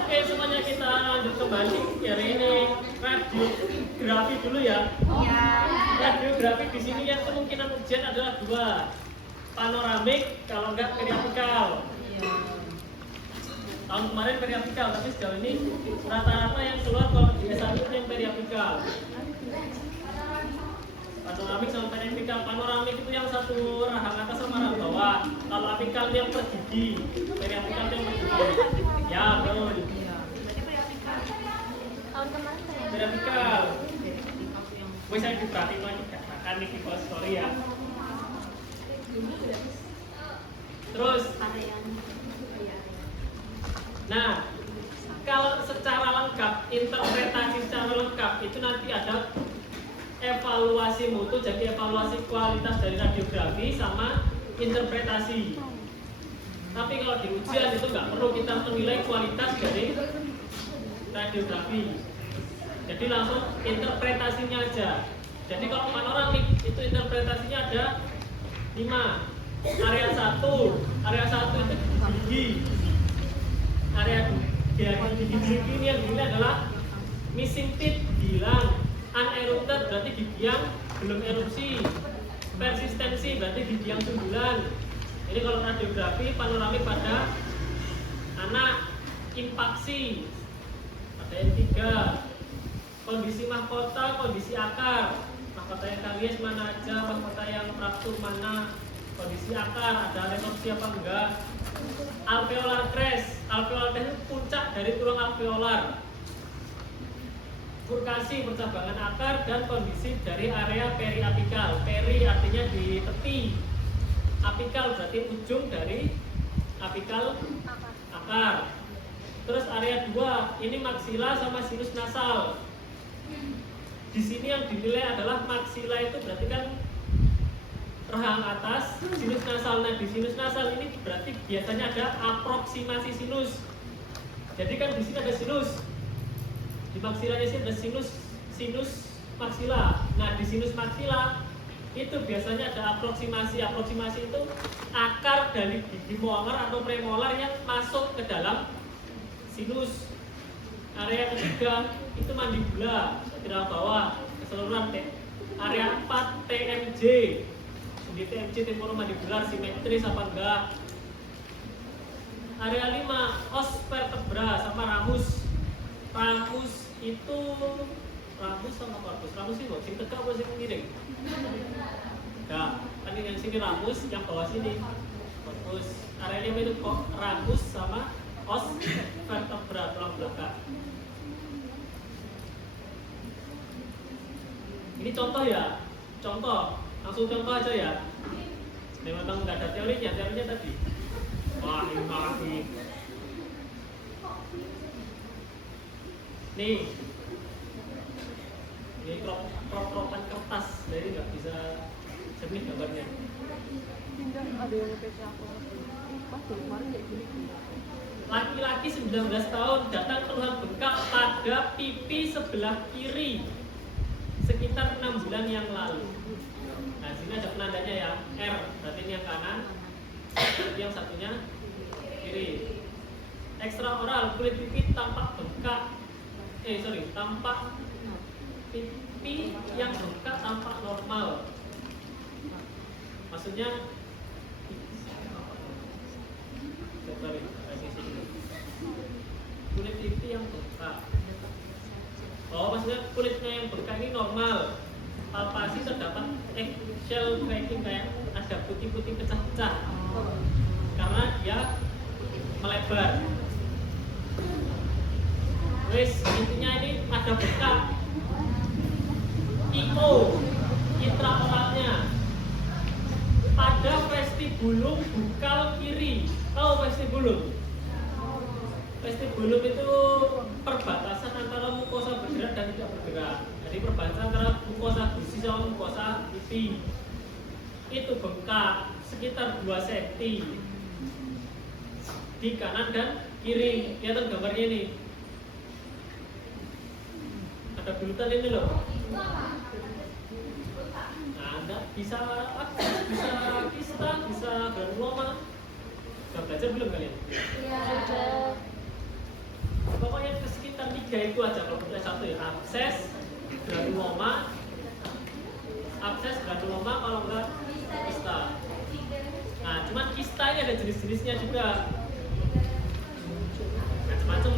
Oke, semuanya kita lanjut kembali. Hari ini radiografi dulu ya. Ya. Radiografi di sini yang kemungkinan ujian adalah dua, panoramik kalau enggak periapikal. Iya. Tahun kemarin periapikal, tapi sejauh ini rata-rata yang keluar kalau di S1 itu yang periapikal. Panoramik sama periapikal. Panoramik itu yang satu rahang atas sama rahang bawah. Kalau apikal itu yang per gigi, periapikal itu yang per gigi. Ya, betul. Iya. Berarti periapikal. Tahun kemarin Periapikal. Gue saya diperhatiin lagi katakan nih di story ya. Terus, nah, kalau secara lengkap, interpretasi secara lengkap itu nanti ada evaluasi mutu, jadi evaluasi kualitas dari radiografi sama interpretasi. Tapi kalau di ujian itu nggak perlu kita menilai kualitas dari radiografi. Jadi langsung interpretasinya aja. Jadi kalau panoramik itu interpretasinya ada 5. Area 1 itu gigi. Area gigi ini yang ini adalah missing teeth, hilang. Unerupted berarti gigi yang belum erupsi. Persistensi berarti gigi yang 9. Ini kalau radiografi panoramik pada anak. Impaksi pada yang 3. Kondisi mahkota, kondisi akar. Mahkota yang karies mana aja, mahkota yang fraktur mana. Kondisi akar, ada resorpsi apa enggak. Alveolar crest. Alveolar crest itu puncak dari tulang alveolar. Furkasi, percabangan akar, dan kondisi dari area periapikal. Peri artinya di tepi. Apikal berarti ujung dari apikal akar. Terus area 2, ini maksila sama sinus nasal. Di sini yang dinilai adalah maksila itu berarti kan rahang atas, sinus nasal. Nah, di sinus nasal ini berarti biasanya ada aproksimasi sinus. Jadi kan di sini ada sinus. Di maksilanya sih ada sinus maksila. Nah, di sinus maksila itu biasanya ada aproksimasi. Aproksimasi itu akar dari gigi molar atau premolar yang masuk ke dalam sinus. Area ketiga itu mandibula, di bawah keseluruhan. Area 4 TMJ. Di TMJ temporomandibular simetris apa enggak. Area 5 os vertebra sama ramus. Ramus itu ramus sama korpus. Ramus itu sing tegak apa sing miring? Nah, kan yang sini ramus, yang bawah sini korpus. Area 5 itu kok ramus sama os vertebra tulang belakang. Ini contoh ya, contoh, langsung contoh aja ya. Memang nggak ada teorinya tadi. Wah, ini lagi. Nih, ini crop-cropan kertas, jadi nggak bisa jernih gambarnya. Laki-laki 19 tahun datang keluhan bengkak pada pipi sebelah kiri sekitar 6 bulan yang lalu. Nah, sini ada penandanya ya, R, berarti ini yang kanan, berarti yang satunya kiri. Ekstra oral, kulit pipi tampak bengkak, tampak pipi yang bengkak tampak normal. Maksudnya, kulit pipi yang bengkak. Oh, maksudnya kulitnya yang bengkak ini normal. Palpasi terdapat eggshell cracking, kayak ada putih-putih pecah-pecah karena dia melebar. Wes, intinya ini ada bengkak. IO, intraoralnya pada vestibulum bukal kiri. Tahu vestibulum? Vestibulum itu perbatasan antara mukosa bergerak dan tidak bergerak. Jadi perbatasan antara mukosa gusi sama mukosa pipi. Itu bengkak sekitar 2 cm di kanan dan kiri. Lihat gambarnya ini. Ada bulutan ini loh. Nah, Anda bisa kista, bisa granuloma. Sudah belajar belum kalian? Iya. tiga itu aja kalau S1 ya, abses, granuloma, kalau enggak kista. Nah, cuman kista ini ada jenis-jenisnya juga, macam-macam.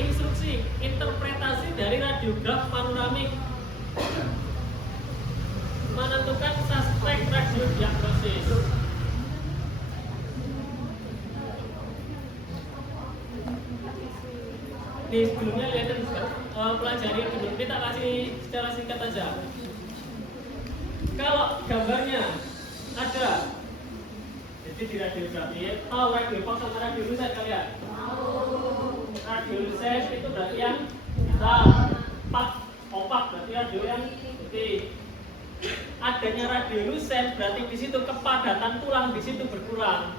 Instruksi interpretasi dari radiograf panoramik, menentukan suspek radiodiagnosis. Di sebelumnya lihat pelajari dulu, kita kasih secara singkat aja. Kalau gambarnya ada, jadi di radiografi, tahu radiopak sama radiolucent kalian? Radiolucent itu berarti yang hitam, opak berarti radio yang putih. Adanya radiolucent berarti di situ kepadatan tulang di situ berkurang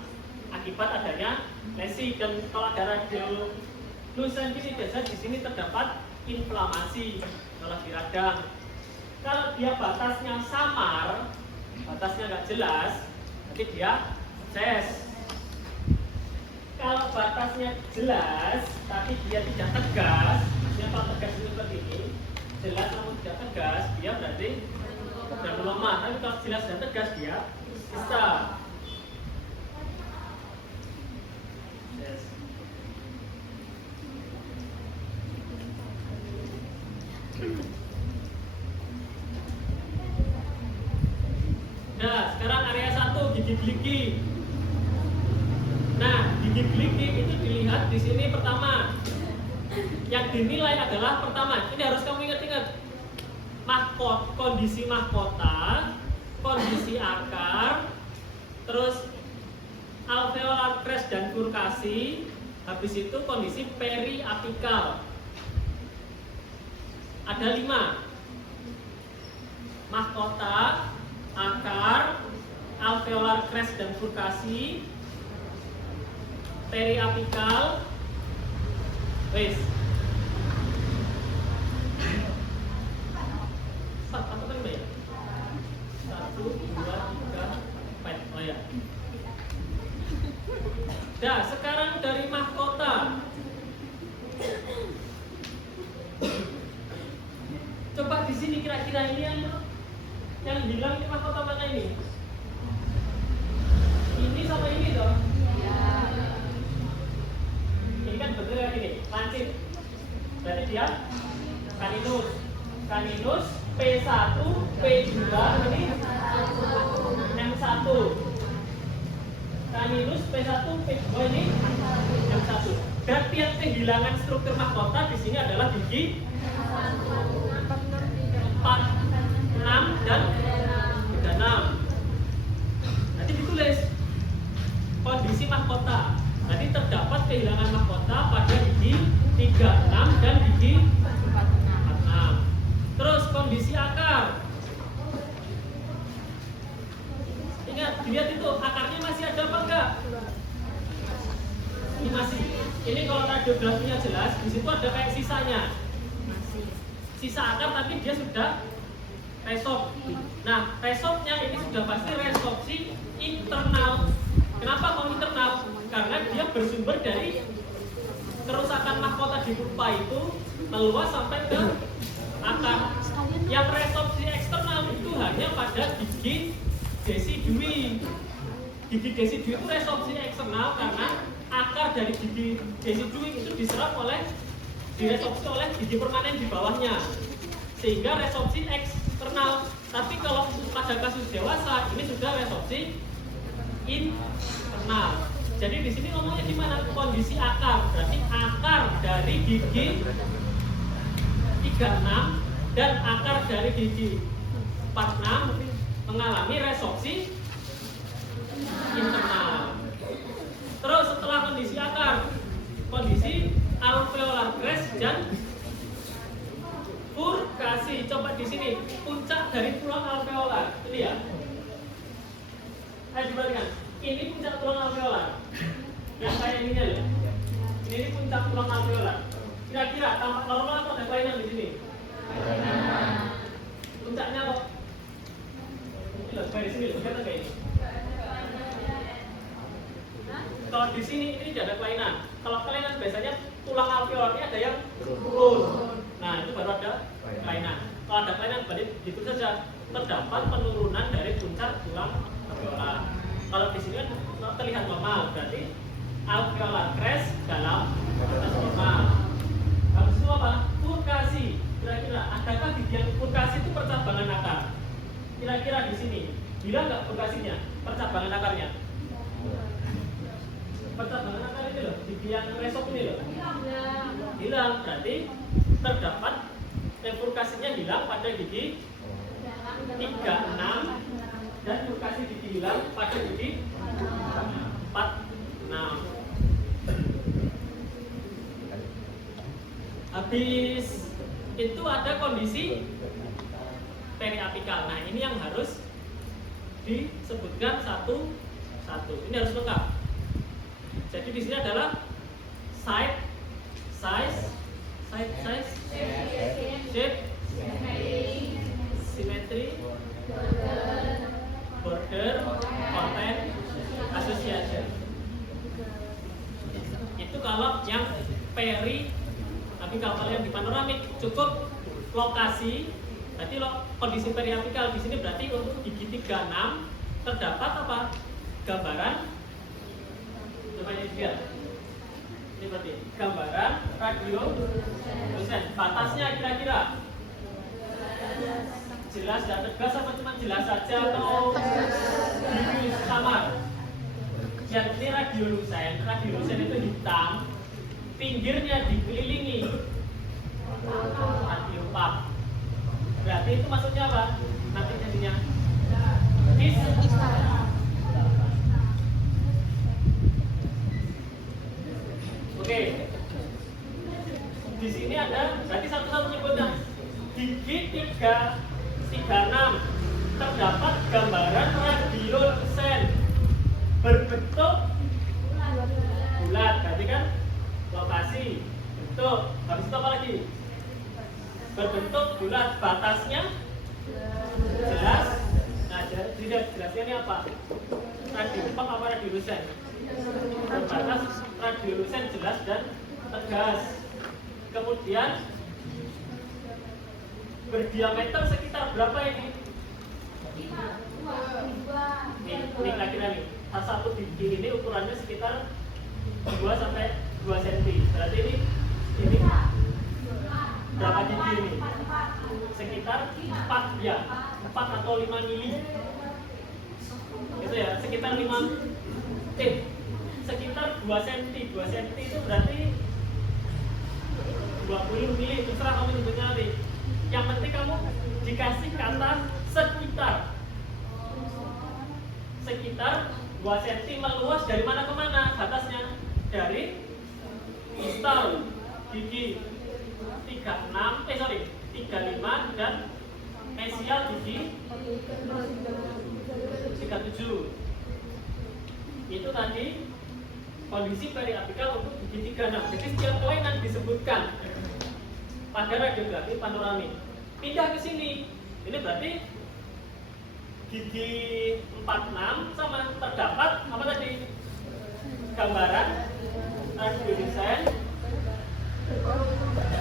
akibat adanya lesi, dan kalau ada radiolucent ini biasa di sini terdapat inflamasi, malah di radang. Kalau dia batasnya samar, batasnya nggak jelas, nanti dia abses. Kalau batasnya jelas, tapi dia tidak tegas, dia kalau tegas seperti ini, jelas namun tidak tegas, dia berarti granuloma. Tapi kalau jelas dan tegas, dia kista. Yes. Nah, sekarang area 1, gigi geligi. Nah, gigi geligi itu dilihat di sini pertama. Yang dinilai adalah pertama, ini harus kamu ingat-ingat. Kondisi mahkota, kondisi akar, terus alveolar crest dan furkasi, habis itu kondisi periapikal. Ada 5. Mahkota, akar, alveolar crest dan furkasi, periapikal, wes. Apa tadi ya? 1, 2, 3, 4. Oh ya. Nah, sekarang dari mahkota. Coba di sini kira-kira ini yang bilang ini mahkota mana ini? Ini sama ini toh? Ini kan betul ya ini, lancip. Berarti dia kaninus P1, P2, ini M1. Kaninus P1, P2 ini M1. Dan tiap kehilangan struktur mahkota di sini adalah gigi 4, 6 dan 36. Nanti ditulis kondisi mahkota. Nanti terdapat kehilangan mahkota pada gigi 36 dan gigi 46. Terus kondisi akar. Ingat, dilihat itu akarnya masih ada apa enggak? Ini masih. Ini kalau radiografinya jelas, di situ ada kayak sisanya. Sisa akar tapi dia sudah resop. Nah, resopnya ini sudah pasti resopsi internal. Kenapa kok internal? Karena dia bersumber dari kerusakan mahkota di pulpa itu meluas sampai ke akar. Yang resopsi eksternal itu hanya pada gigi desidui. Gigi desidui itu resopsi eksternal karena akar dari gigi desidui itu diserap diresopsi oleh gigi permanen di bawahnya, sehingga resopsi eksternal. Tapi kalau pada kasus dewasa ini sudah resopsi internal. Jadi di sini ngomongnya gimana? Kondisi akar, berarti akar dari gigi 36 dan akar dari gigi 46 mengalami resopsi internal. Terus setelah kondisi akar, kondisi alveolar crest dan furkasi. Coba di sini puncak dari tulang alveolar. Ini ya. Ayo dibandingkan. Ini puncak tulang alveolar. Yang kayak ini ya. Ini puncak tulang alveolar. Kira-kira tampak normal atau ada kelainan di sini? Puncaknya kok. Ini loh, dari sini loh, kelihatan kayak ini. Kalau di sini ini tidak ada kelainan. Kalau kelainan biasanya tulang alveolarnya ada yang turun. Nah, itu baru ada kelainan. Kalau ada kelainan berarti gitu saja terdapat penurunan dari puncak tulang alveolar. Kalau di sini kan terlihat normal, berarti alveolar crest dalam batas normal. Habis itu apa? Furkasi. Kira-kira adakah di bagian furkasi itu percabangan akar? Kira-kira di sini hilang nggak furkasinya? Percabangan akarnya? Percabangan akar ini loh, di biang resop ini loh. Hilang, berarti terdapat furkasinya hilang pada gigi 36 dan furkasi gigi hilang pada gigi 46. Habis itu ada kondisi periapikal. Nah, ini yang harus disebutkan satu-satu. Ini harus lengkap. Jadi di sini adalah side, size, shape, symmetry, border, content, association. Itu kalau yang peri. Tapi kalau kalian di panoramik cukup lokasi. Berarti kondisi periapikal di sini berarti untuk gigi 36 terdapat apa? Gambaran. Coba lihat. Ini berarti gambaran radio lusen. Batasnya kira-kira jelas dan tegas apa cuma jelas saja atau diffuse samar? Yang ini radio lusen itu hitam, pinggirnya dikelilingi radio pap. Berarti itu maksudnya apa? Nanti jadinya Oke. Di sini ada berarti satu-satu nyebutnya gigi 336 terdapat gambaran radiolusen berbentuk bulat, berarti kan lokasi bentuk. Habis itu apa lagi? Berbentuk bulat, batasnya jelas. Nah, jelasnya ini apa? Radiopap apa radiolusen? Berbatas radiolusen jelas dan tegas. Kemudian berdiameter sekitar berapa ini? Ini kira-kira nih. Satu gigi ini ukurannya sekitar 2 sampai 2 cm. Berarti ini berapa gigi ini? Sekitar 4 ya, 4 atau 5 mili. Itu ya, sekitar 5 sekitar 2 cm. 2 cm itu berarti 20 mili. Terserah kamu nyebutnya nanti. Yang penting kamu dikasih kata sekitar 2 cm meluas dari mana ke mana batasnya? Dari distal gigi 35 dan mesial gigi 37. Itu tadi kondisi periapikal untuk gigi 36. Jadi setiap kelainan disebutkan pada radiografi panoramik. Pindah ke sini. Ini berarti gigi 46 sama terdapat apa tadi? Gambaran radiolusen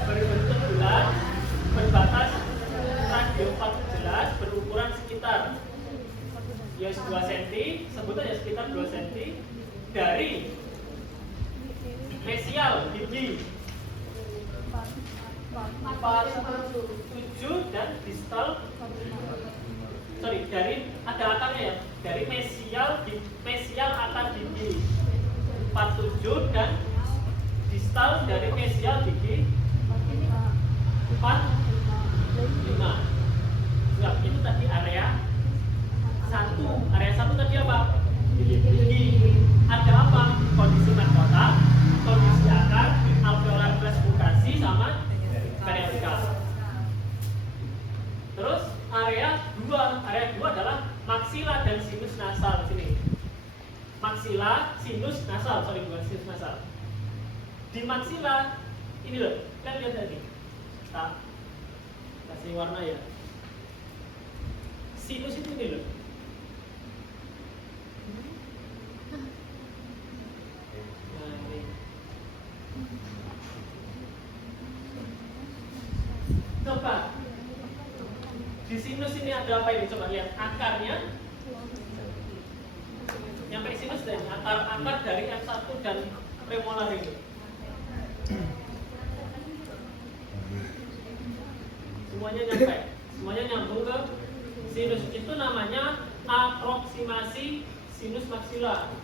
berbentuk bulat, berbatas radiopap jelas, berukuran sekitar 2 cm, sebut aja sekitar 2 cm dari mesial gigi 47 dan distal dari ada akarnya ya, dari mesial akar gigi 47 dan distal dari mesial gigi 45. Nah, itu tadi area 1. Area 1 tadi apa? Gigi. Ada apa? Kondisi mahkota, kondisi akar, alveolar furkasi sama periapikal. Terus area 2 adalah maksila dan sinus nasal di sini. Maksila, sinus nasal, bukan sinus nasal. Di maksila ini loh, kan lihat tadi. Kita kasih warna ya. Sinus itu ini loh. sinus ini ada apa ini? Coba lihat akarnya. Nyampe sinus dan akar dari F1 dan premolar ini. Semuanya nyampe, semuanya nyambung ke sinus. Itu namanya aproksimasi sinus maksila.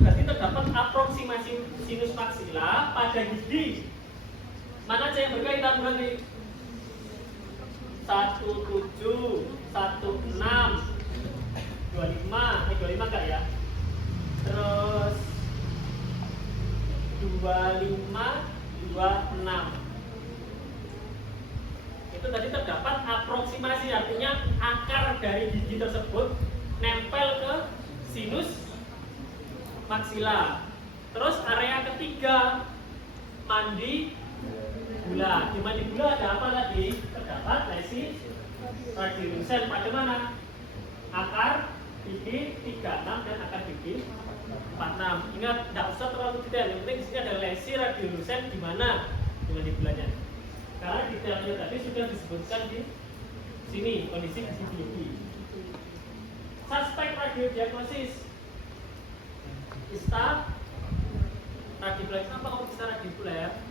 Berarti terdapat aproksimasi sinus maksila pada gigi. Mana aja yang berkaitan berarti? 17, 16, 25 enggak ya? Terus 25, 26. Itu tadi terdapat aproksimasi, artinya akar dari gigi tersebut nempel ke sinus maksila. Terus area ketiga mandibula. Di mandibula ada apa tadi? Terdapat lesi radiolucens pada mana? Akar gigi 36 dan akar gigi 46. Ingat, tidak usah terlalu detail. Yang penting di sini ada lesi radiolucens di mana? Di mandibulanya. Karena detailnya tadi sudah disebutkan di sini kondisi gigi. Suspek radiodiagnosis. Kista radicular. Kenapa kok kista radicular?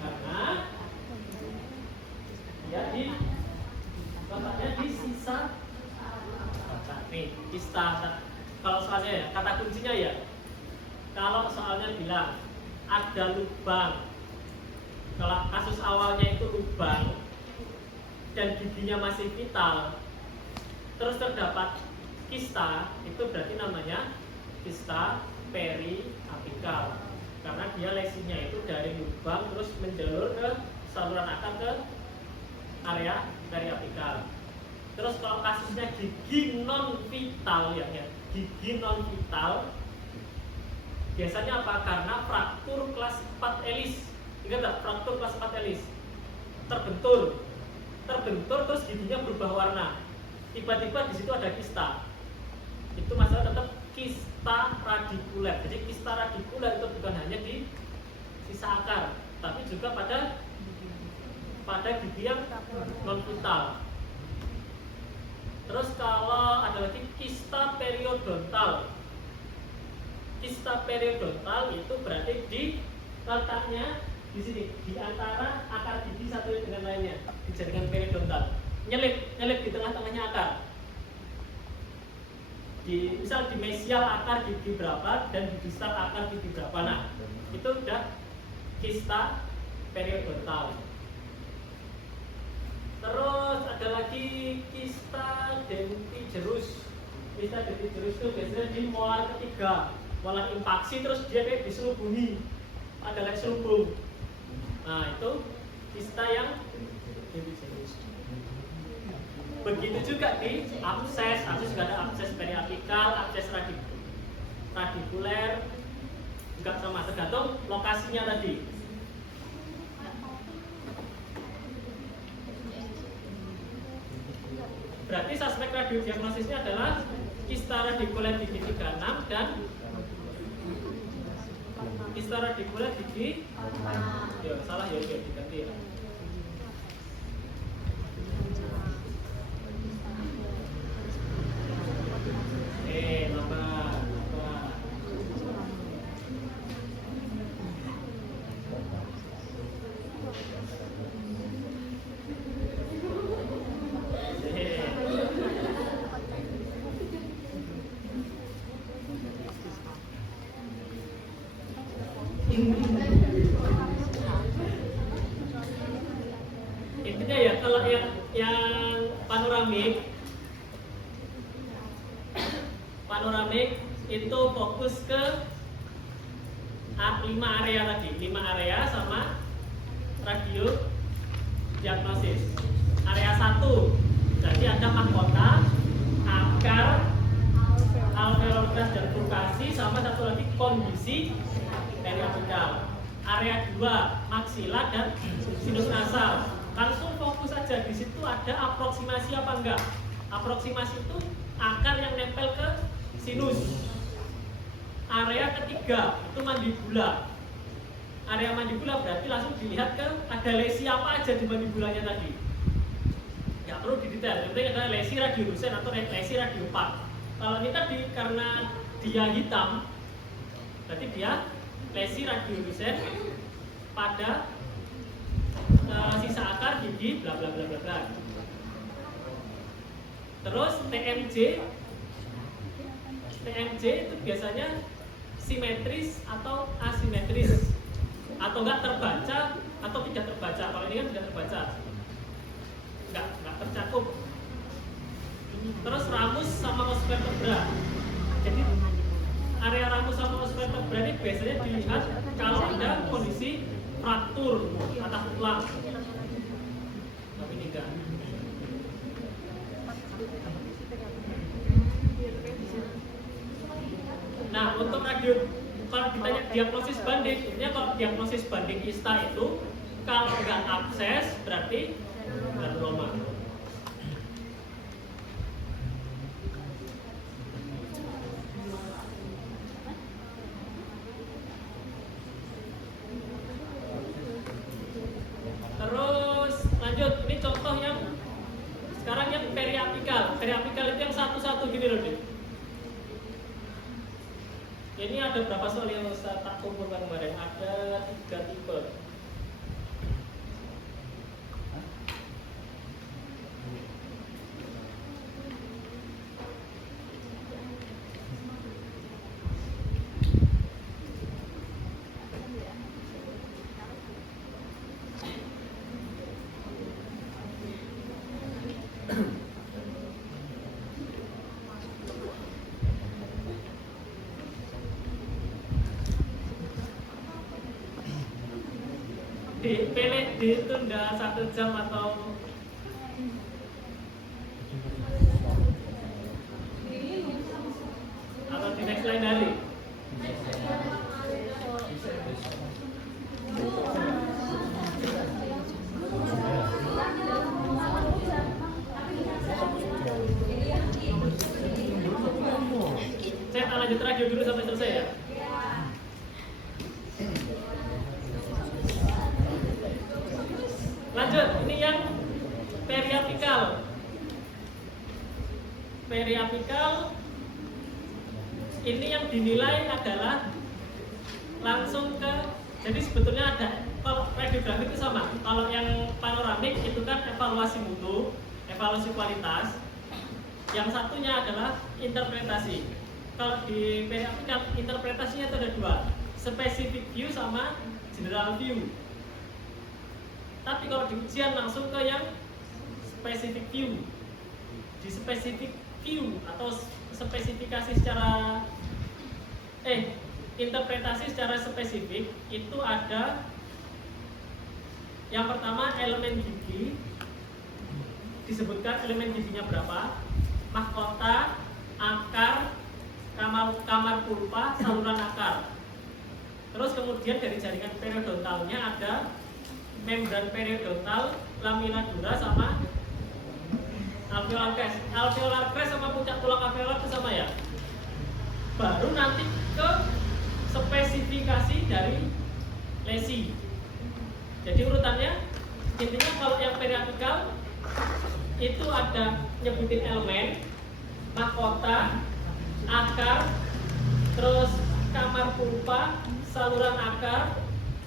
Karena dia letaknya di sisa nih kista. Kalau soalnya ya, kata kuncinya ya. Kalau soalnya bilang ada lubang, kalau kasus awalnya itu lubang dan giginya masih vital, terus terdapat kista, itu berarti namanya kista periapikal. Karena dia lesinya itu dari lubang terus menjalur ke saluran akar ke area periapikal. Terus kalau kasusnya gigi non vital ya, gigi non vital biasanya apa? Karena fraktur kelas 4 elis. Ingat tak? Fraktur kelas 4 elis terbentur terus giginya berubah warna. Tiba-tiba di situ ada kista. Itu masalah tetap kista radikuler. Jadi kista radikuler itu bukan hanya di sisa akar, tapi juga pada gigi yang non vital. Terus kalau ada lagi kista periodontal. Kista periodontal itu berarti di letaknya di sini, di antara akar gigi satu dengan lainnya, dijadikan periodontal. Nyelip di tengah-tengahnya akar. Misal di mesial akar gigi berapa dan di distal akar gigi berapa. Nah, itu udah kista periodontal. Terus ada lagi kista dentigerus. Kista dentigerus itu biasanya di molar ketiga. Molar impaksi terus dia kayak diselubungi, ada kayak selubung. Nah itu kista yang dentigerus. Begitu juga di abses juga ada abses periapikal, abses radikuler, juga sama, tergantung lokasinya tadi. Berarti suspek radiodiagnosisnya adalah kista radikuler gigi 36 dan kista radikuler gigi ya salah ya diganti ya. Tambah. Intinya ya kalau yang panoramik itu fokus ke 5 area tadi, 5 area sama radio diagnosis. Area 1 jadi ada mahkota, akar, alveolar dan brokasi, sama satu lagi kondisi periapikal. Area 2 maksila dan sinus nasal. Langsung fokus aja di situ ada aproksimasi apa enggak. Aproksimasi itu akar yang nempel ke sinus. Area ketiga itu mandibula. area mandibula berarti langsung dilihat ke ada lesi apa aja di mandibulanya tadi. Nggak perlu didetail, yang penting ada lesi radiolucens atau lesi radiopak. Kalau ini tadi karena dia hitam, berarti dia lesi radiolucens pada sisa akar gigi bla bla bla bla bla. Terus TMJ itu biasanya simetris atau asimetris, atau enggak terbaca atau tidak terbaca. Kalau ini kan tidak terbaca, enggak tercakup. Terus ramus sama os vertebra. Jadi area ramus sama os vertebra ini biasanya dilihat kalau ada kondisi fraktur patah tulang. Tapi ini enggak. Nah, untuk kalau ditanya diagnosis banding, intinya kalau diagnosis banding ISTA itu kalau nggak abses berarti granuloma. Terus lanjut, ini contoh yang sekarang yang periapikal. Periapikal itu yang satu-satu gini loh, Dik. Ini ada berapa soal yang saya tak kumpulkan kemarin? Ada 3 tipe. Dipilih ditunda 1 jam atau di next lain hari. Saya lanjut radio dulu sampai selesai ya. Lanjut, ini yang periapikal. Periapikal ini yang dinilai adalah langsung ke, jadi sebetulnya ada, kalau radiografi itu sama. Kalau yang panoramik itu kan evaluasi mutu, evaluasi kualitas. Yang satunya adalah interpretasi. Kalau di periapikal interpretasinya itu ada 2, specific view sama general view. Tapi kalau di ujian langsung ke yang specific view. Di specific view atau spesifikasi secara interpretasi secara spesifik itu ada yang pertama elemen gigi, disebutkan elemen giginya berapa, mahkota, akar, kamar pulpa, saluran akar. Terus kemudian dari jaringan periodontalnya ada membran periodontal, lamina dura sama alveolar crest. Alveolar crest sama puncak tulang alveolar itu sama ya. Baru nanti ke spesifikasi dari lesi. Jadi urutannya intinya kalau yang periapikal itu ada nyebutin elemen, mahkota, akar, terus kamar pulpa, saluran akar,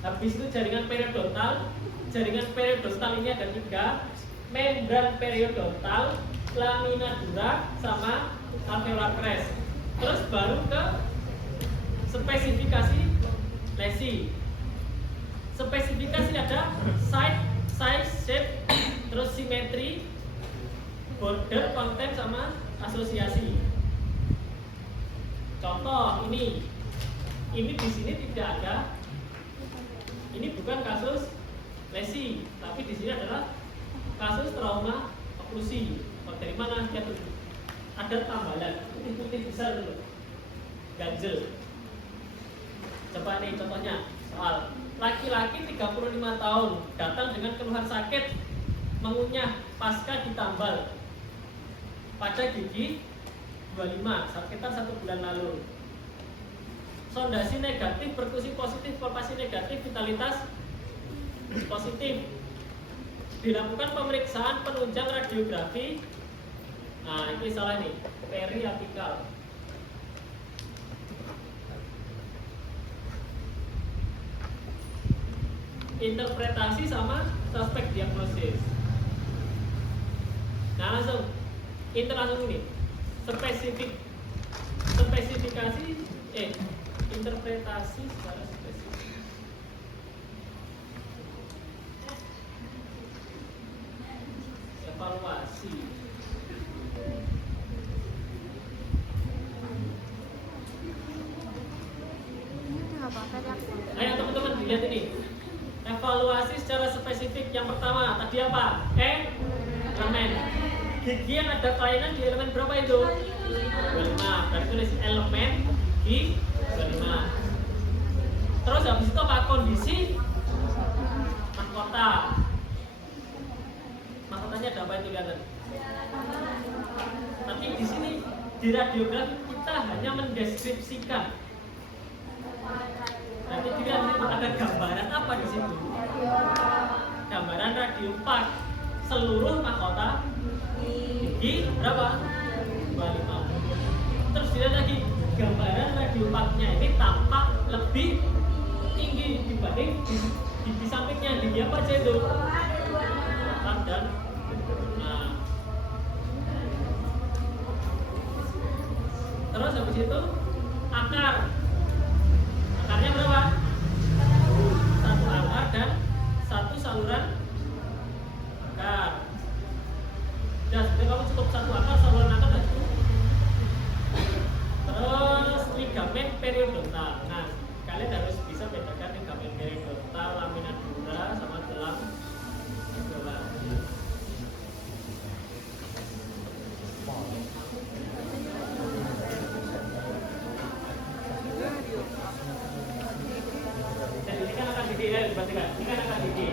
habis itu jaringan periodontal. Jaringan periodontal ini ada 3, membran periodontal, lamina dura, sama alveolar crest. Terus baru ke spesifikasi lesi. Spesifikasi ada side, size, shape, terus simetri, border, konten, sama asosiasi. Contoh ini di sini tidak ada. Ini bukan kasus lesi, tapi di sini adalah kasus trauma oklusi. Oh, dari mana dia tuh? Ada tambalan putih-putih besar dulu, ganjel. Coba nih contohnya soal laki-laki 35 tahun datang dengan keluhan sakit mengunyah pasca ditambal pada gigi 25 sekitar 1 bulan lalu. sondasi negatif, perkusi positif, palpasi negatif, vitalitas positif. Dilakukan pemeriksaan penunjang radiografi. Nah, ini salah nih, periapikal. Interpretasi sama suspek diagnosis. Nah, langsung ini spesifikasi interpretasi secara spesifik. Evaluasi. Ayo teman-teman dilihat ini. Evaluasi secara spesifik yang pertama tadi apa? Elemen. Gigi yang ada kelainan di elemen berapa itu? 25. Berarti tulis elemen di 25. Terus habis itu apa? Kondisi mahkota. Mahkotanya ada apa itu lihat? Tapi di sini di radiografi kita hanya mendeskripsikan. Nanti dilihat itu ada gambaran apa di situ? Gambaran radiopak seluruh mahkota gigi berapa? 25. Terus dilihat lagi gambaran radiopaknya ini tampak lebih tinggi dibanding gigi sampingnya. Gigi apa aja itu? 8 dan 5. Terus habis itu akar. Akarnya berapa? 1 akar dan 1 saluran akar. Dan sudah kamu cukup 1 akar, saluran akar dan cukup. Terus ligamen periodontal. Nah, kalian harus bisa bedakan ligamen periodontal, lamina dura sama tulang idola. Dan ini kan akan gigi ya, diperhatikan. Ini kan akan gigi.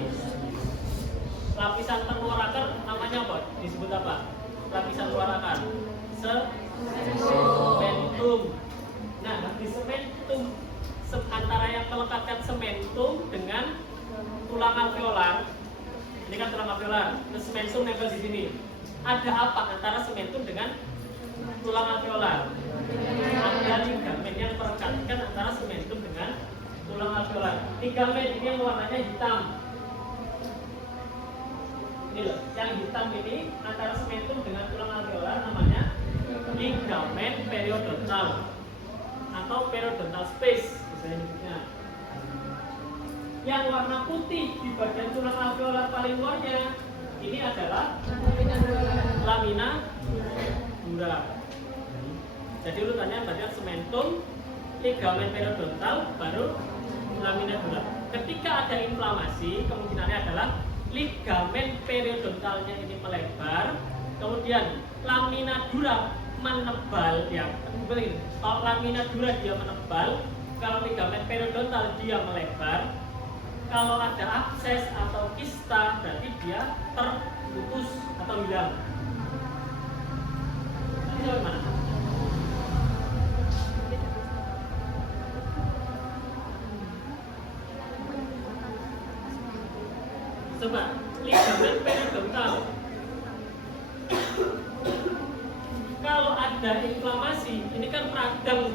Lapisan terluar akar namanya apa? Disebut apa? Lapisan luar akar. Sementum. Nah, di sementum antara yang melekatkan sementum dengan tulang alveolar. Ini kan tulang alveolar. Terus sementum nempel di sini. Ada apa antara sementum dengan tulang alveolar? Ada ligamen yang merekatkan antara sementum dengan tulang alveolar. Ligamen ini yang warnanya hitam. Ini loh, yang hitam ini antara sementum dengan tulang alveolar namanya ligamen periodontal atau periodontal space misalnya. Yang warna putih di bagian tulang alveolar paling luarnya ini adalah lamina dura. Jadi urutannya bagian sementum, ligamen periodontal, baru lamina dura. Ketika ada inflamasi, kemungkinannya adalah ligamen periodontalnya ini melebar, kemudian lamina dura menebal, ya. Kalau lamina dura dia menebal, kalau ligamen periodontal dia melebar. Kalau ada abses atau kista, berarti dia terputus atau hilang. Ini bagaimana? Coba, ligamen periodontal. Kalau ada inflamasi, ini kan radang,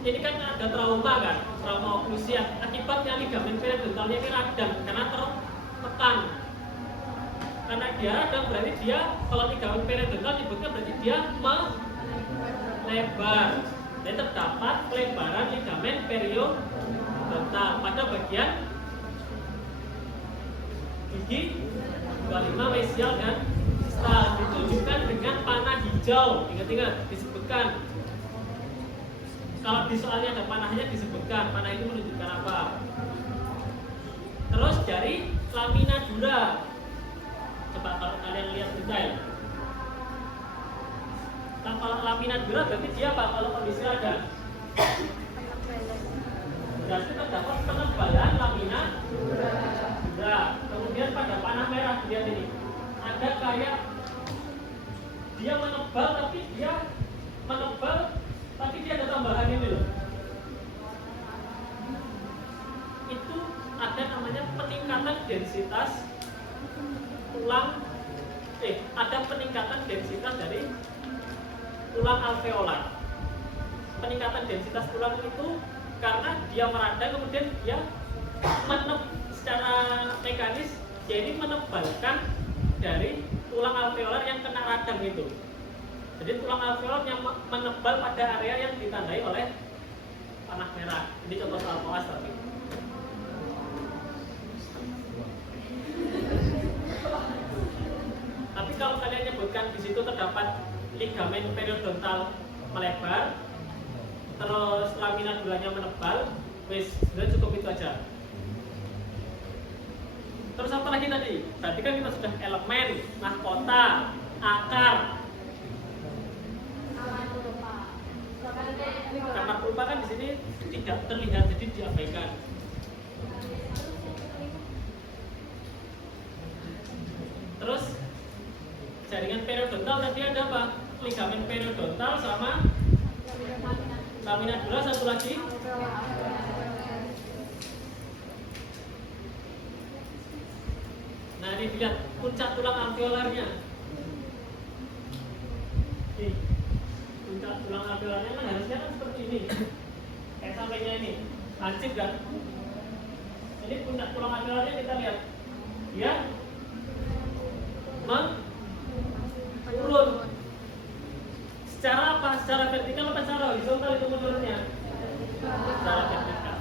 ini kan ada trauma kan, trauma oklusia. Akibatnya ligamen periodontalnya ini radang karena tertekan. Karena dia radang berarti dia, kalau ligamen periodontal dibuka berarti dia melebar. Jadi terdapat pelebaran ligamen periodontal pada bagian gigi 25 mesial dan distal, ditunjukkan dengan panah hijau. Ingat-ingat disebutkan. Kalau di soalnya ada panahnya disebutkan panah itu menunjukkan apa. Terus dari lamina dura. Coba kalau kalian lihat detail. Kalau lamina dura berarti dia apa? Kalau kondisi radang berarti terdapat penebalan lamina dura. Kemudian pada panah merah lihat ini ada kayak dia menebal tapi dia ada tambahan ini loh. densitas tulang ada peningkatan densitas dari tulang alveolar. Peningkatan densitas tulang itu karena dia meradang, kemudian dia secara mekanis jadi menebalkan dari tulang alveolar yang kena radang itu. Jadi tulang alveolar yang menebal pada area yang ditandai oleh panah merah. Ini contoh soal koas tadi. Tapi kalau kalian nyebutkan di situ terdapat ligamen periodontal melebar, terus lamina duranya menebal, wis sudah cukup itu aja. Terus apa lagi tadi? Berarti kan kita sudah elemen, mahkota, akar. Karena pulpa kan di sini tidak terlihat, jadi diabaikan. Terus jaringan periodontal tadi ada apa? Ligamen periodontal sama lamina dura, satu lagi. Nah ini dilihat puncak tulang alveolarnya. Nih, puncak tulang alveolarnya kan harusnya kan seperti ini. Kayak sampingnya ini, lancip kan? Ini puncak tulang alveolarnya kita lihat. Dia turun. Secara apa? Secara vertikal atau secara horizontal itu menurutnya? Secara vertikal.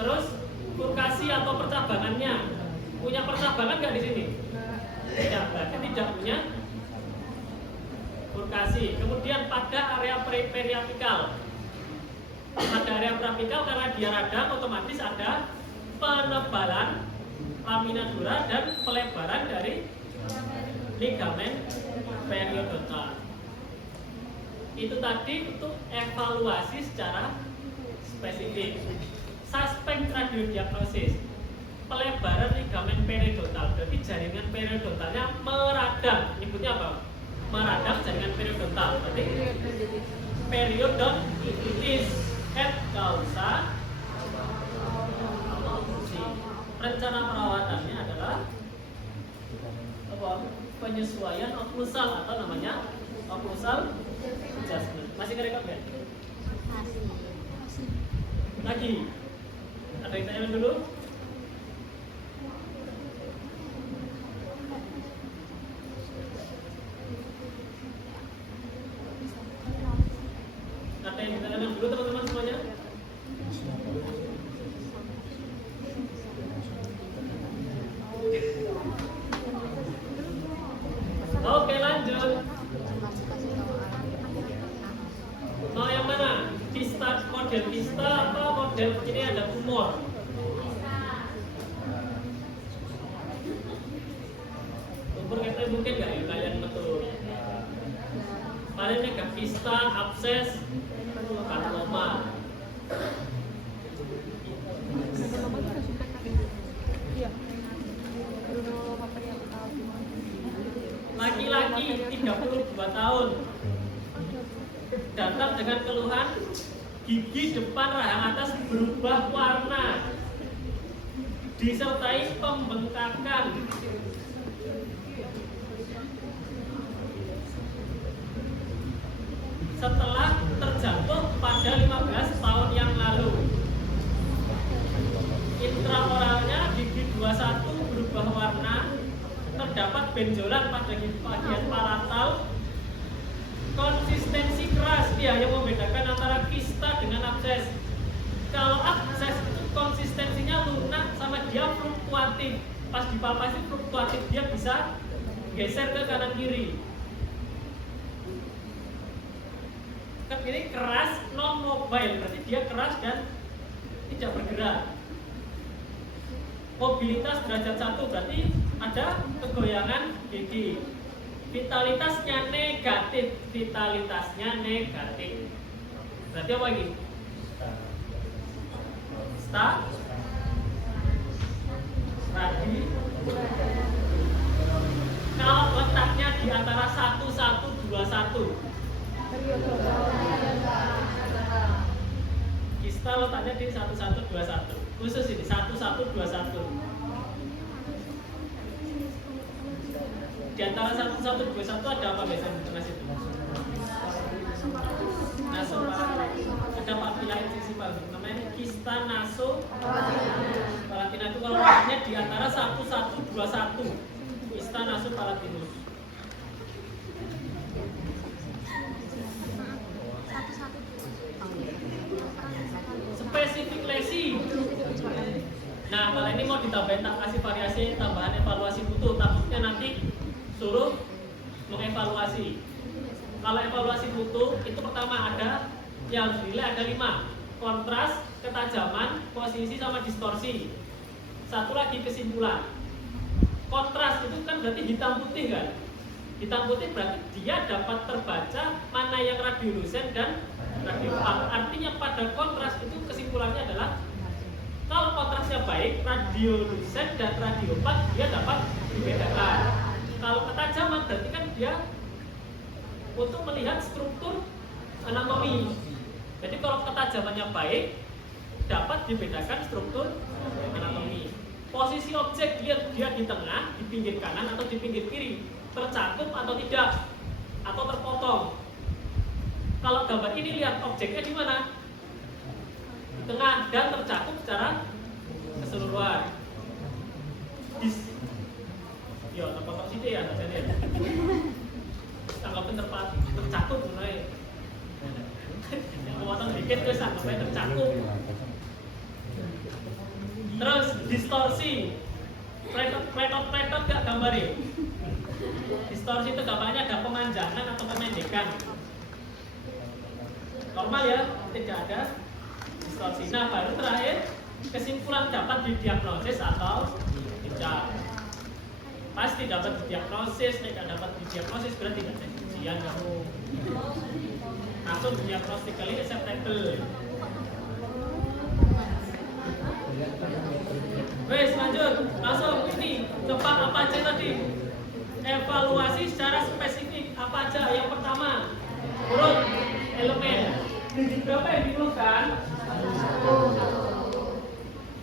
Terus kurkasi atau percabangannya punya percabangan nggak di sini? Tidak, berarti tidak punya kurkasi. Kemudian pada area periapikal, pada area periapikal karena dia radang, otomatis ada penebalan lamina dura dan pelebaran dari ligamen periodontal. Itu tadi untuk evaluasi secara spesifik. Suspek radiodiagnosis, pelebaran ligamen periodontal, berarti jaringan periodontalnya meradang. Nyebutnya apa? Meradang jaringan periodontal. Berarti periodontitis et causa. Rencana perawatannya adalah apa? Penyesuaian oklusal atau namanya oklusal adjustment. Masih ngerekam ya? Lagi. Ada yang tanya dulu? Ada yang ditanyakan dulu teman-teman semuanya? Oke, lanjut. Mau yang mana? Kista, model kista atau model ini ada tumor? Tumor kita mungkin nggak ya kalian betul? Paling nggak kista, abses, karsinoma. Laki-laki 32 tahun datang dengan keluhan gigi depan rahang atas berubah warna disertai pembengkakan. Setelah terjatuh pada 15 tahun yang lalu. Intraoralnya gigi 21 berubah warna, terdapat benjolan pada bagian palatal. Konsistensi keras dia yang membedakan antara kista dengan abses. Kalau abses itu konsistensinya lunak sama dia fluktuatif. Pas dipalpasi fluktuatif, dia bisa geser ke kanan kiri. Ini keras non mobile, berarti dia keras dan tidak bergerak. Mobilitas derajat 1 berarti ada kegoyangan gigi. Vitalitasnya negatif, vitalitasnya negatif. Berarti apa lagi? Radi. Kalau letaknya di antara 1121. kista letaknya di 1121. Khusus ini 1121. Di antara 1121 ada apa biasanya di tengah situ? Naso ada papila incisifal namanya kista naso palatina. Itu kalau letaknya di antara 1121. Kista naso palatinus. Spesifik lesi. Nah, kalau ini mau ditambahin, tak kasih variasi tambahan evaluasi mutu, takutnya nanti suruh mengevaluasi. Kalau evaluasi mutu itu pertama ada yang harus dinilai ada 5: kontras, ketajaman, posisi, sama distorsi. Satu lagi kesimpulan. Kontras itu kan berarti hitam putih kan? Hitam putih berarti dia dapat terbaca mana yang radiolusen dan radiopak. Artinya pada kontras itu kesimpulannya adalah kalau kontrasnya baik, radiolusen dan radiopak dia dapat dibedakan. Kalau ketajaman berarti kan dia untuk melihat struktur anatomi. Jadi kalau ketajamannya baik, dapat dibedakan struktur anatomi. Posisi objek lihat dia di tengah, di pinggir kanan atau di pinggir kiri, tercakup atau tidak, atau terpotong. Kalau gambar ini lihat objeknya di mana? Di tengah dan tercakup secara keseluruhan. Yo, terpotong sih ya, rasanya. Anggapnya tercakup mulai. Yang kepotong dikit terus anggapnya tercakup. Terus distorsi. Pletot gak gambarin. Distorsi itu gambarnya ada pemanjangan atau pemendekan. Normal ya, tidak ada distorsi. Nah, baru terakhir kesimpulan dapat didiagnosis atau tidak. Pasti dapat didiagnosis, tidak dapat didiagnosis berarti tidak ada ujian kamu. Langsung diagnostically acceptable. Wes lanjut, langsung ini coba apa aja tadi? Evaluasi secara spesifik apa aja? Yang pertama, urut elemen. Berapa yang dikeluhkan?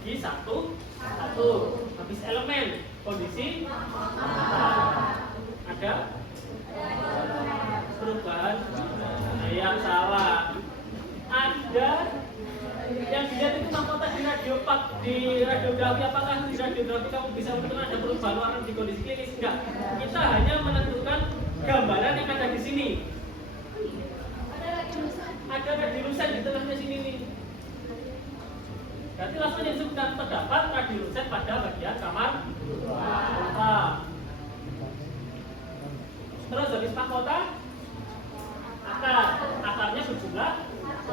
Di satu. Habis elemen, kondisi ada perubahan. Yang salah. Ada yang dilihat itu mahkota di radiopak, di radiografi. Apakah di radiografi kamu bisa menentukan ada perubahan warna di kondisi klinis? Enggak. Kita hanya menentukan gambaran yang ada di sini. Ada radiolusen di tengahnya sini nih. Berarti langsung disebutkan terdapat radiolusen pada bagian kamar mata. Terus habis mahkota, akarnya berjumlah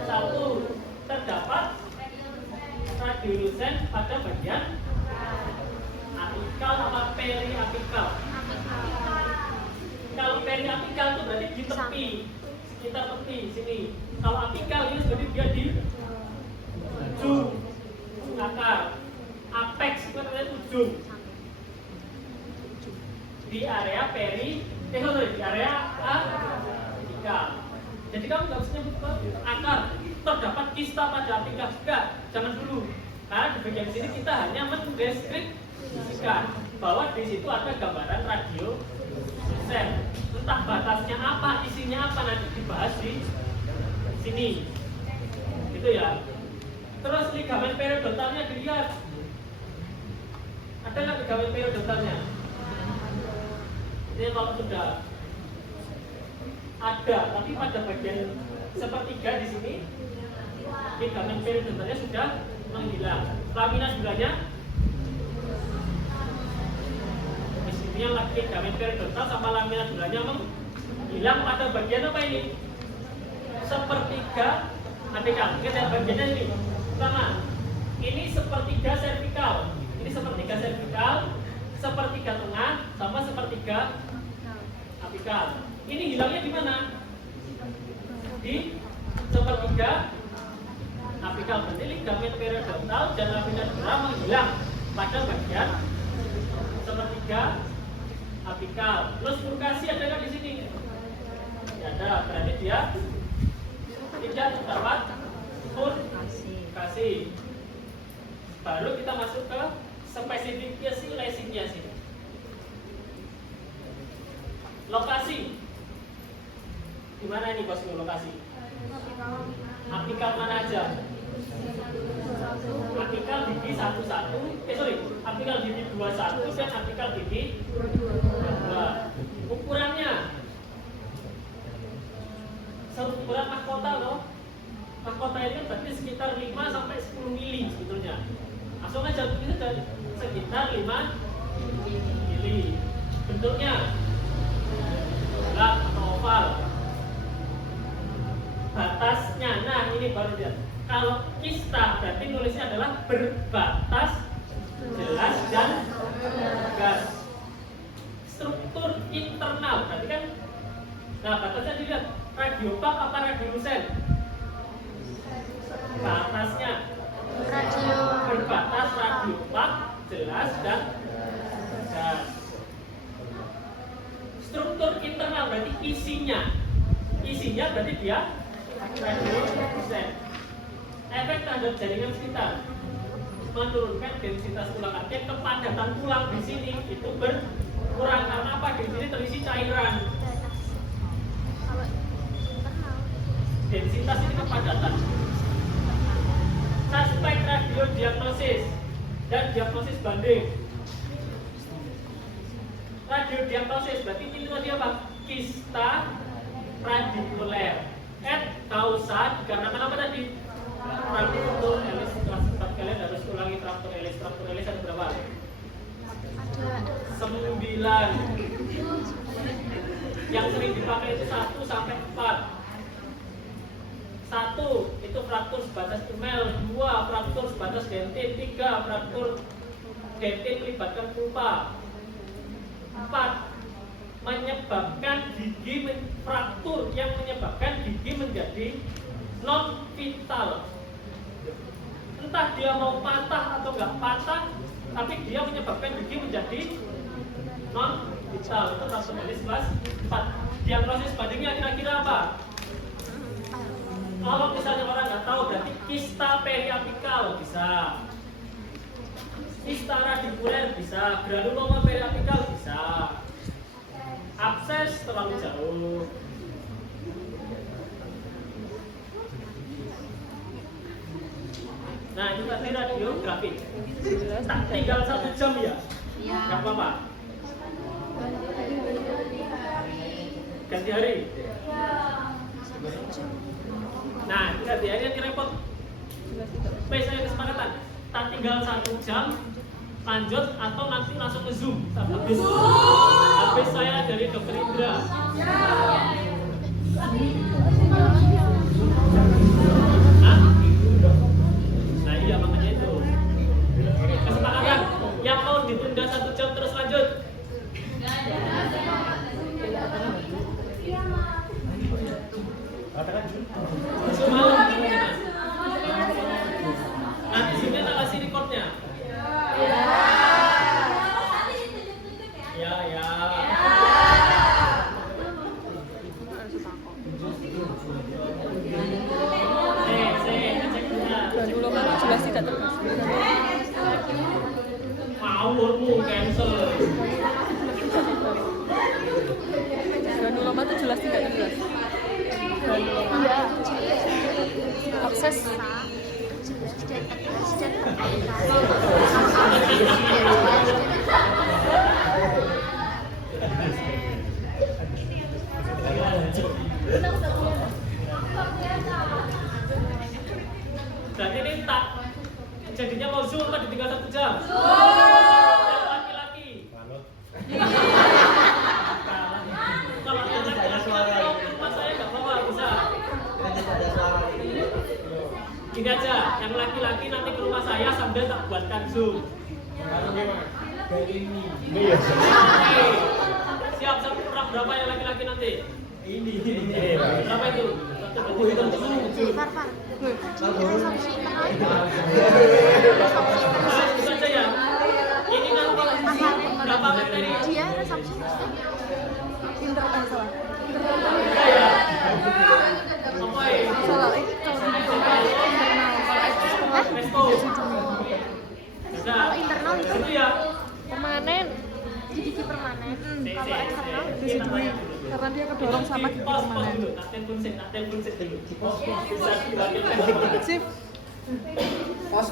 1. Terdapat radiolusen pada bagian apikal apa periapikal. Kalau periapikal itu berarti di tepi, sekitar tepi sini. Kalau apikal ini berarti dia di ujung akar. Apex itu artinya ujung. Di area di area apikal. Jadi kamu nggak bisa nyebut akar. Terdapat kista pada apikal juga, jangan dulu. Karena di bagian sini kita hanya mendeskripsikan bahwa di situ ada gambaran radiolusen. Entah batasnya apa, isinya apa nanti dibahas di sini. Gitu ya. Terus ligamen periodontalnya dilihat. Ada nggak ligamen periodontalnya? Ini kalau sudah ada, tapi pada bagian sepertiga di sini ligamen periodontalnya sudah menghilang. Lamina dulanya di sini yang ligamen periodontal sama lamina dulanya menghilang pada bagian apa ini? Sepertiga apikal. Kita lihat bagiannya ini. Pertama, ini sepertiga servikal. Ini sepertiga servikal, sepertiga tengah, sama sepertiga apikal. Ini hilangnya di mana? Di sepertiga apikal. Berarti ligamen periodontal dan lamina dura menghilang pada bagian sepertiga apikal. Terus furkasi ada nggak di sini? Tidak ada. Berarti dia tidak terdapat furkasi. lokasi. Baru kita masuk ke spesifikasi. Lokasi. Di mana ini bosku lokasi? Artikel mana aja? Artikel gigi 11, artikel gigi 21 dan artikel gigi 22. Ukurannya seukuran mahkota loh. Mahkota ini berarti sekitar 5 sampai 10 mili sebetulnya. Langsung aja tulis saja sekitar 5 mili. Bentuknya bulat atau oval. Batasnya, nah ini baru dia. Kalau kista berarti nulisnya adalah berbatas, jelas dan tegas. Struktur internal berarti kan, nah batasnya dilihat radiopak apa radiolusen? Batasnya Radio. berbatas, radiopak, jelas dan tegas. Struktur internal berarti isinya berarti dia radiolusen. Efek terhadap jaringan sekitar menurunkan densitas tulang, artinya kepadatan tulang di sini itu berkurang karena apa? Di sini terisi cairan. Densitas ini kepadatan. Suspek radiodiagnosis dan diagnosis banding. Radiodiagnosis berarti ini tadi apa? Kista radikuler. Kausa dikarenakan apa tadi? Traktor elis, kalian harus ulangi traktor elis ada berapa? 9. Yang sering dipakai itu 1 sampai 4. 1 itu fraktur sebatas email, 2 fraktur sebatas dentin, 3 fraktur dentin melibatkan pulpa, 4 menyebabkan gigi fraktur yang menyebabkan gigi menjadi non vital. Entah dia mau patah atau enggak patah, tapi dia menyebabkan gigi menjadi non vital. Itu fraktur elis kelas 4. Diagnosis bandingnya kira-kira apa? Kalau misalnya orang nggak tahu berarti kista periapikal bisa, kista radikuler bisa, granuloma periapikal bisa, abses terlalu jauh. Nah itu tadi radiografi. Tak tinggal 1 jam ya? Nggak apa-apa. Ganti hari. Nah ganti hari yang repot. Saya kesepakatan. Tak tinggal 1 jam. Lanjut atau nanti langsung ke Zoom. Habis saya dari Dokter Indra. Nah iya makanya itu. Kesepakatan yang mau ditunda 1 jam terus lanjut. Semalam nanti Zoomnya tak kasih recordnya. Ya. Granuloma jelas tidak tegas. Mawurmu cancel. Granuloma itu jelas tidak tegas. Iya. Akses. Berarti ini tak jadinya mau Zoom apa ditinggal 1 jam? Yang laki-laki. Kalau yang laki-laki rumah saya nggak apa-apa bisa. Gini aja, yang laki-laki nanti ke rumah saya sambil tak buatkan Zoom. Oke. Siap, kurang berapa yang laki-laki nanti? Ini. Berapa itu? Farfar. Resepsi Itu aja ya. Ini nanti berapa materi? dia resepsi pinter kan salah. Apa ya? Salah. Hah? gigi permanen. Sik, Kalau sik, eksternal sik. gigi Kita dui. tanya dulu. Karena dia kedorong sama gigi Pos permanen. dulu, tak telepon sik dulu. Bisa dipanggil. Sip. Pos